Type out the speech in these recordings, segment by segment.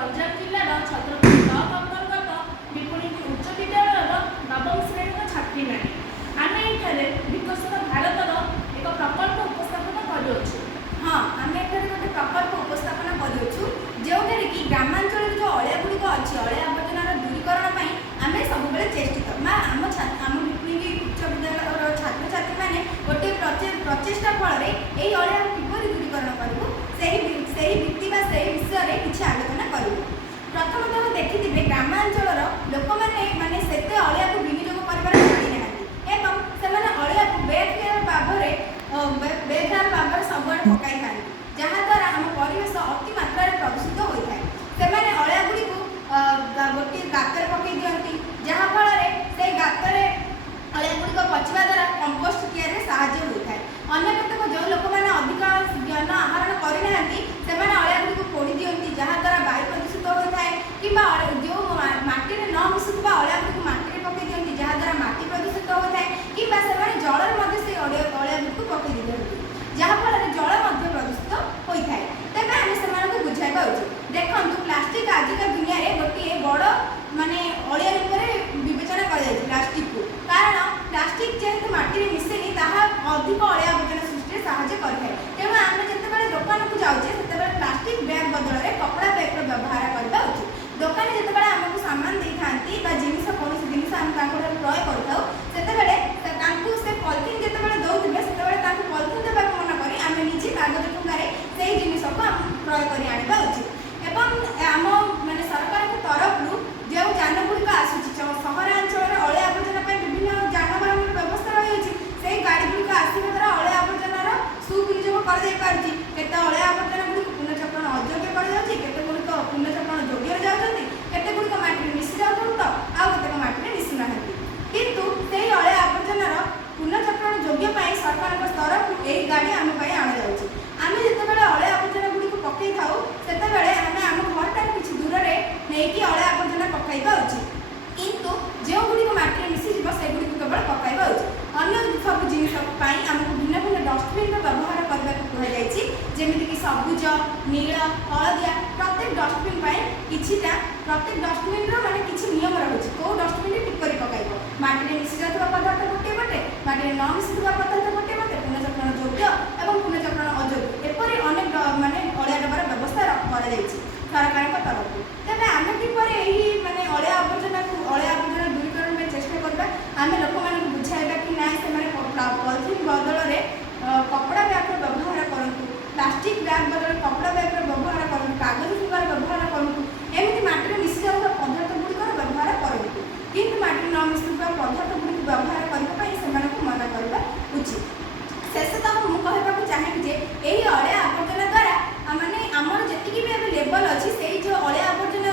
ଗଞ୍ଜାମ ଜିଲ୍ଲାର ଛତ୍ରପୁର ବ୍ଲକ ଅନ୍ତର୍ଗତ ବିପୁଣୀ ଉଚ୍ଚ ବିଦ୍ୟାଳୟର ନବମ ଶ୍ରେଣୀର ଛାତ୍ରୀମାନେ ଆମେ ଏଠାରେ ବିକଶିତ ଭାରତର ଏକ ପ୍ରକଳ୍ପ ଉପସ୍ଥାପନ କରିଅଛୁ। हाँ आम एठारे गोटे प्रकल्प उपस्थापन करूँ जोठारे कि ग्रामांचल जो अलिया गुड़िक अच्छी अलिया आवर्जनार दूरीकरण आम सब चेष्टित आम विपुणी उच्च विद्यालय छात्र छात्री मैंने गोटे प्रचेषा फल यही अलिया किपर दूरीकरण करूँ से भित्ति विषय किसी आलोचना करूँ। प्रथमतः देखिए ग्रामांचल लोक मैंने से अलिया को विनियोग कर अलिया को बेखियाल भाव सबुआड़े पकाई था जहाद्वारा आम परिवेश अति मात्रा प्रदूषित होता है। से अलिया गुड़ी गोटे गातर पकई दिखती जहाँफल से गातर अलिया गुड़िक पचिवा द्वारा कंपोस्ट तैयारी साहाय्य होता है। अन्य केतक जो लोक मैंने अधिक ज्ञान आहरण करना अलिया गुड़ी पोड़ी दिखती जहाँद्वारा वायु प्रदूषित होता है कि जो माटी में न मिशुवा अलिया गुड़ी माटी पकई दिखती जहाँद्वारा माटी प्रदूषित होता है कि जल से अलिया गुड़ी पकई दिखती जहाँफल जल प्रदूषित होता है। तेज आम से बुझाइबा उचित। देखो प्लास्टिक आजिका दुनिया रे गोटे बड़ माने अलिया रूप में विवेचना कर प्लास्टिक को कारण प्लास्टिक जेहेतु माटी में मिसेनी ताहा अधिक अलिया आवर्जना सृष्टि साहाय्य करଥାଏ। तेणु आम जिते दुकान को जाऊे से प्लास्टिक बैग बदल में कपड़ा बैग व्यवहार करवा उचित। दुकान जिते आमको सामान दे था जिन कौन जिन आम क्रय कर से पॉलिथिन जिते दौरे से पॉलिथिन देवा मना कर आम निजे कागज ठुंगारे से जिन को क्रय कर आने उचित। एवं आम मानने सरकार तरफ जो जान गुड़िक आसूँ सहरांचल अलिया आवर्जना विभिन्न जानवाहन व्यवस्था रही से गाड़ी गुड़िक आसवा द्वारा अलिया आवर्जनार सुविनियोग करते अलिया आवर्जना गुड़िक पुनर्चक्रण अयोग्य करते गुड़िक पुनर्चक्रण योग्य जाती केते गुड़िक माटी मिशि जाऊँ तो आते माटी मिशु ना किंतु से अलिया आवर्जनार पुनर्चक्रण योग्य सरकार तरफ यही गाड़ी आम आना जाऊँगी। आम जिते अलिया आवर्जना गुड़िक पकई था से आम घर टार कि दूर नहीं अलिया आवर्जना पकईवा उचित किंतु जो गुड़िक माटी मिशिज से गुड़िक केवल पकईवा उचित। अन्य सब जिनप आमको भिन्न भिन्न डस्टबिन व्यवहार करने को कहुई जमीक सबुज नील हलदिया प्रत्येक डस्टबिन किछिटा प्रत्येक डस्टबिन माने किछि नियम रही कौ डस्टबिन किपर पकड़ माटी में मिशि जाता पदार्थ गोटे पटे माटी न मिशुवा पदार्थ गोटे पटे पुनर्चक्रण योग्य और पुनर्चक्रण अयोग्य एपरी अनेक माने अलिया डबार व्यवस्था कर सरकार तरफ। तेज आम किपर यही माने अलिया आवर्जना को अलिया आवर्जना दूरीकरण में चेष्टा करवा आम लोक मानक बुझाइबा कि ना से पॉलिथिन बदल में कपड़ा बैग व्यवहार करूँ प्लास्टिक बैग बदल कपड़ा बैग व्यवहार करूँ कागज ठुंगार व्यवहार करूँ एमती माटी में मिशि जाता पदार्थ गुड़िकर व्यवहार करूँ किंतु माटी न मिशुवा पदार्थ गुड़िक व्यवहार करने से मना करवा उचित। शेषतः मुझे कहवाक चाहिए जे यही अलिया आवर्जना द्वारा माने आमर जी भी लेवल अच्छी से जो अलिया आवर्जना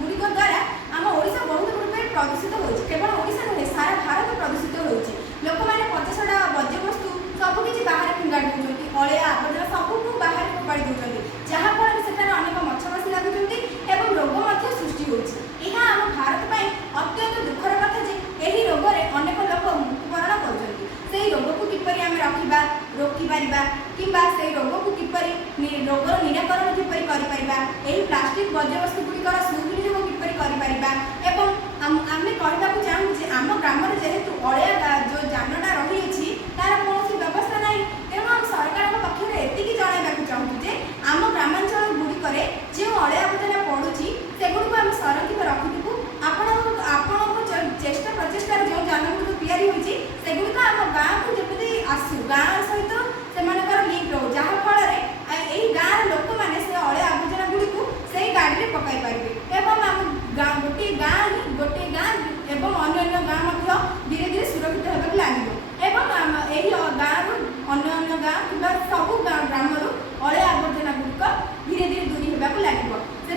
गुड़िक द्वारा आम ओडिशा बहुत रूप में प्रदूषित होती केवल ओडिशा नुहे सारा भारत प्रदूषित होती। लोक मैंने पचासटा वर्ज्यवस्तु सबकि बाहर फिंगाड़ी दूसरी अलिया आवर्जना सबको बाहर फोपाड़ी दूसरी जहाँफल से अनेक मच्छमासी लगुंट और रोग सृष्टि होती। यह आम भारत पर अत्यंत दुखर कथा यही रोग में अनेक लोक मृत्युवरण कर रोग को किपरि आम रखा रोकीपर कि रोग को किपरि रोगर निराकरण किपरि यही प्लास्टिक वर्ज्यवस्तु गुड़िकर सुविनियोग किपरि आम कहवाक चाहूँ आम ग्राम जेहेतु अलिया जो जानटा रही तार कौन व्यवस्था ना तेणु आम सरकार पक्ष एति जनवाक चाहूँ आम ग्रामांचल गुड़िक जो अलिया आवर्जना पड़ुची सेगुड़ी आम संरक्षित रखिथु आपण चेष्टा प्रचेषा जो जान गुड़िक या सेगुड़ी आम गाँव को जमी आसू गाँव सहित से लिंक रो जहाँफल यही गाँव लोक मैंने से अलिया आवर्जना गुड़ी को से गाड़ी में पकई पारे और आम गोटे गाँ एवं अन्य गाँव धीरे धीरे सुरक्षित होगा लगे और यही गाँव अन्य गाँ कि सब ग्राम अलिया आवर्जना गुड़िक धीरे धीरे दूरी होगा लगे से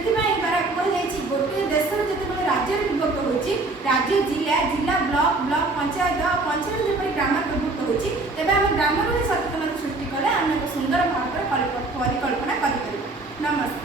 गोटे देश जो राज्य विभक्त होती राज्य जिला जिला ब्लॉक ब्लॉक पंचायत पंचायत जब ग्राम विभक्त होती तेज आम ग्राम सचेतनता सृष्टि कले आम एक सुंदर भाव में परिकल्पना कर। नमस्कार।